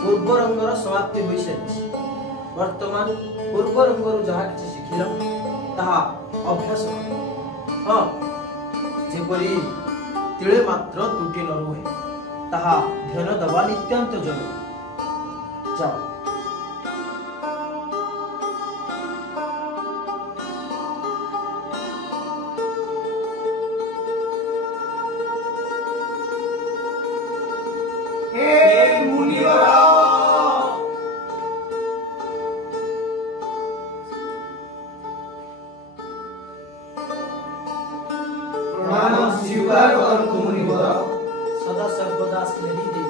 पूर्व रंगर समाप्ति हो सारी वर्तमान पूर्व रंगर जहाँ किसी शिखिल ताहा अभ्यास हाँ जेपरी तिले मात्र त्रुटि न रुहे ताहा ध्यान दवा नित्यांत जरूरी जाओ सदा सर्वदा स्नेही दे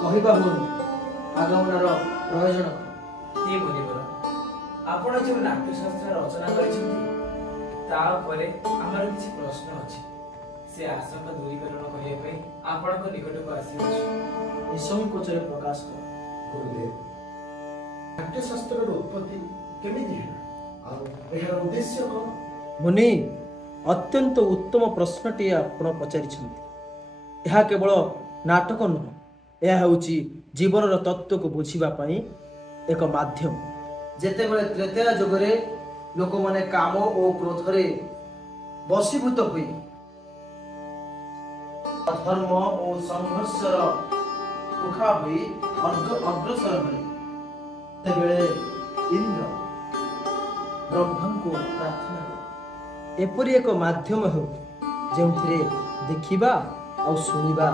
कहवा हो आगमनर प्रयोजन हे मुनिवर आपण जो नाट्यशास्त्र रचना करिसेंती ता उपरे हमर किछि प्रश्न अछि से आशंका दूरीकरण करिया पई आपनक निकट को आसी अछि निसंकोचरे प्रकाश कर गुरुदेव नाट्यशास्त्र उत्पत्ति केमिति आ एହାର उद्देश्य कोन मुनि अत्यंत उत्तम प्रश्नटी आपण पचारिछंती यह केवल नाटक नुह यह होची जीवन तत्व को बुझिबा पई एक माध्यम जेते बेले त्रेतया जुगरे लोक माने काम और क्रोध रे बसीभूत होई धर्म और संघर्षर मुखा हुई अग्रसर हुई तेबेले इंद्र ब्रह्मा को प्रार्थना कर एपरी एक माध्यम हो जेउथिरे देखिबा और सुनिबा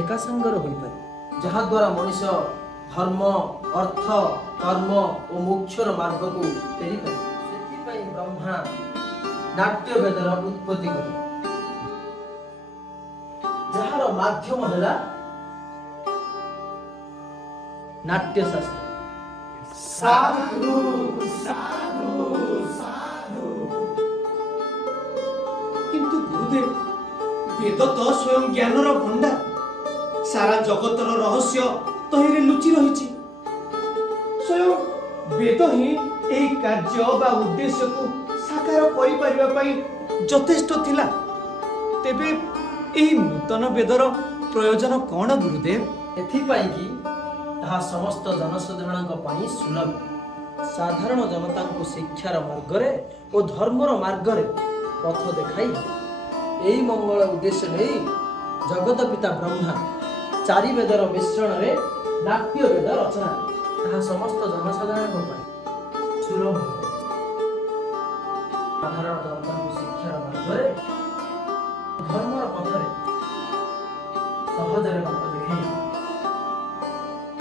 एका संगर होई पारे जहा द्वारा मनुष्य धर्म अर्थ कर्म और मोक्षर मार्ग को फेरी पारे सेति पई ब्रह्मा नाट्य वेदर उत्पत्ति करी जहार माध्यम हला नाट्य शास्त्र साधु साधु साधु किंतु गुरुदेव वेद तो स्वयं ज्ञानर भंडार सारा जगतर रहस्य तहिरे लुचि रहिछि स्वयं वेद ही एही कार्य बा उद्देश्य को साकार करि परिबा पई यथेष्ट थिला तेबे एही नूतन वेदर प्रयोजन कोन गुरुदेव एथि पई कि ताहा समस्त जनसाधारण पई सुलभ साधारण जनता को शिक्षार मार्ग रे और धर्मर मार्ग रे पथ देखाई यही मंगल उद्देश्य नहीं जगत पिता ब्रह्मा चारि वेदर मिश्रण रे नाट्य वेद रचना ताहा समस्त जनसाधारण सुलभ साधारण जनता शिक्षार मार्गरे धर्मर पथरे सहजरे बात देखाई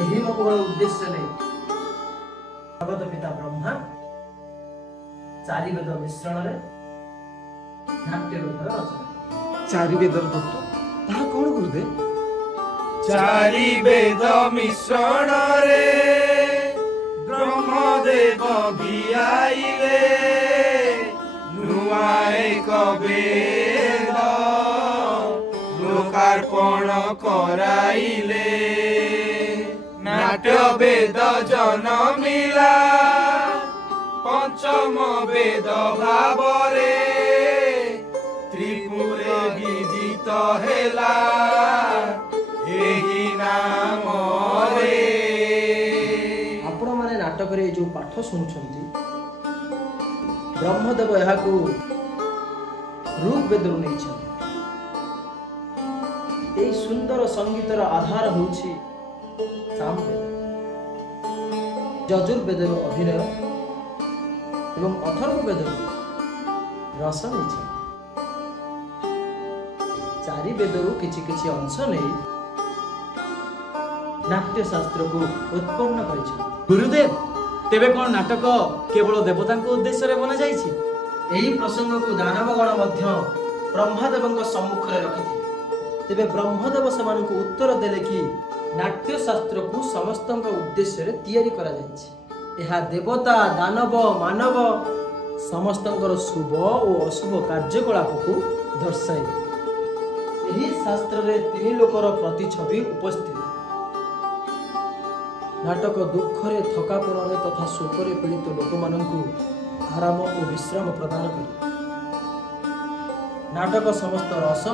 यही मंगल उद्देश्य नहीं जगत पिता ब्रह्मा चारि वेद मिश्रण रे नाट्य वेद रचना चारि वेदर तत्व ताहा कौन गुरुदेव? चारि वेद मिश्रण रे ब्रह्मदेव भियाइले नुआ एक वेद लोकार्पण कराइले नाट्य वेद जन्मिला पंचम वेद भावरे त्रिपुरे विदित हेला एही नाम रे। आपण माने नाटक रे जो पाठ सुनछंती ब्रह्मदेव यहाकू ऋग्वेद रु नै छथि एई सुंदर संगीतर आधार होछि सामवेद यजुर्वेद रु अभिनय एवं अथर्ववेद रु रस नै छ चारि वेद रु किछि किछि अंश नै नाट्य शास्त्र को उत्पन्न करिछ। गुरुदेव तेबे कौन नाटक केवल देवता उद्देश्य रे बना जाइछि? एही प्रसंग को दानवगण मध्य ब्रह्मदेव सम्मुख रे रखिथि तेबे ब्रह्मदेव सेमानकु उत्तर देले कि नाट्य शास्त्र को समस्त उद्देश्य रे तैयारी करा जाइछि एहा देवता दानव मानव समस्तंकर शुभ और अशुभ कार्यकलाप को दर्शाए एही शास्त्र रे तीन लोकर प्रतिछवि उपस्थित नाटक दुखरे थकापणे तथा शोकरे पीड़ित लोक माननकु आराम और विश्राम प्रदान करे नाटक समस्त रस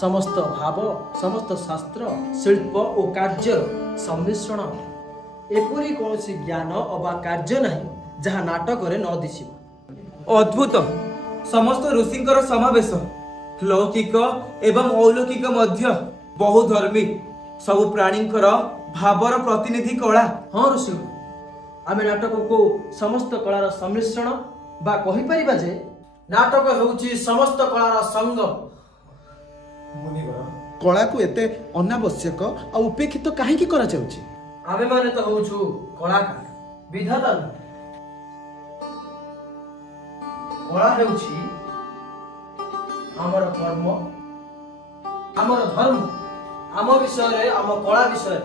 समस्त भाव समस्त शास्त्र शिल्प और कार्य सम्मिश्रण एपरी कौन ज्ञान अबा कार्य नहीं जहाँ नाटक रे न दिशिब। अद्भुत समस्त ऋषिंकर समावेश लौकिक एवं अलौकिक मध्य बहुधर्मी सब प्राणींकर भावर प्रतिनिधि कला। हाँ ऋषि आमे नाटक को समस्त कलार सम्मिश्रण बा कहि परिबा जे नाटक हेउची समस्त कलार संगम। मुनिवर कला को एते अनावश्यक आ उपेक्षित काहे की करा जाउची? आमे माने तो होउछु कलाकार विधाता कला हेउची हमर कर्म हमर धर्म आम विषय रे आम कला विषय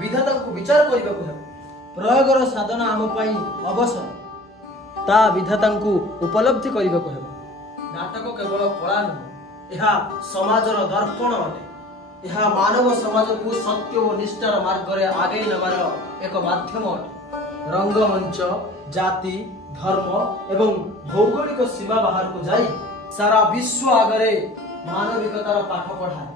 विधाता को विचार करबा को प्रयोगर साधना आम पई अवसर ता विधाता को उपलब्धि करबा को नाटक केवल कला न यह समाजर दर्पण अटे यह मानव समाज को सत्य और निष्ठार मार्ग रे आगे नबार एक माध्यम अटे रंगमंच जाति धर्म एवं भौगोलिक सीमा बाहर को जाई सारा विश्व आगरे मानविकतार पाठ पढ़ाए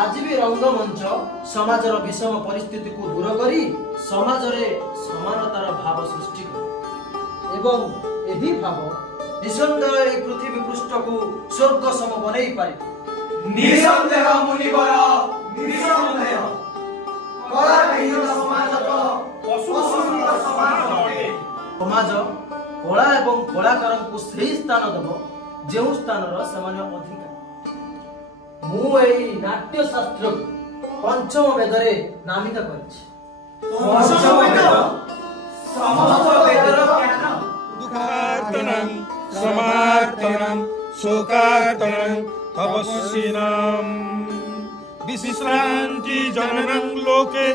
आज भी रंगमंच समाजर विषम परिस्थिति को दूर करी समाज रे समानतार भाव सृष्टि करे एवं एही भाव निसंदेह ए पृथ्वी पृष्ठ को स्वर्ग सम बनई पारे। निसंदेह मुनिवर निसंदेह कला रहित समाज तो पशुसुनित समाज अटे समाज कला एवं कलाकार को श्रेय स्थान देव जो स्थान से अधिकार मु एई नाट्य शास्त्र पंचम वेदरे नामित करिछि। पंचम वेद समस्त वेदर ज्ञान दुःखार्तनं समार्तनं शोकार्तनं तपस्विनां विश्रान्ति जननं लोके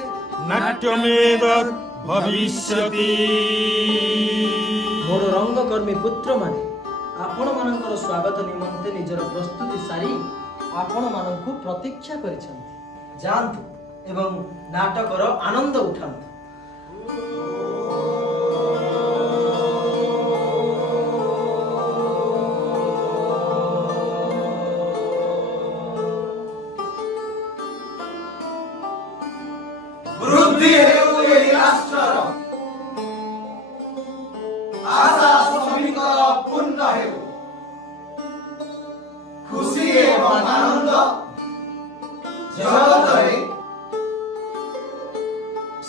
नाट्यमेव भविष्यति। मोर रंगकर्मी पुत्र माने आपण मानकर स्वागत निमंते निजर प्रस्तुति सारी आपण मानकु प्रतीक्षा करिसंती जानतु एवं नाटकर आनंद उठांतु। वृद्धि हेउ एही राष्ट्रर आशा श्रमिकर पूर्ण हेउ ଜଗତରେ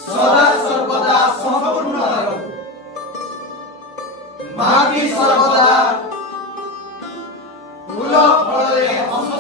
ସଦା ସର୍ବଦା ସମ୍ପୂର୍ଣ୍ଣ ରହୁ। ମାଟି ସର୍ବଦା ଫୁଲ ଫଳରେ ହସ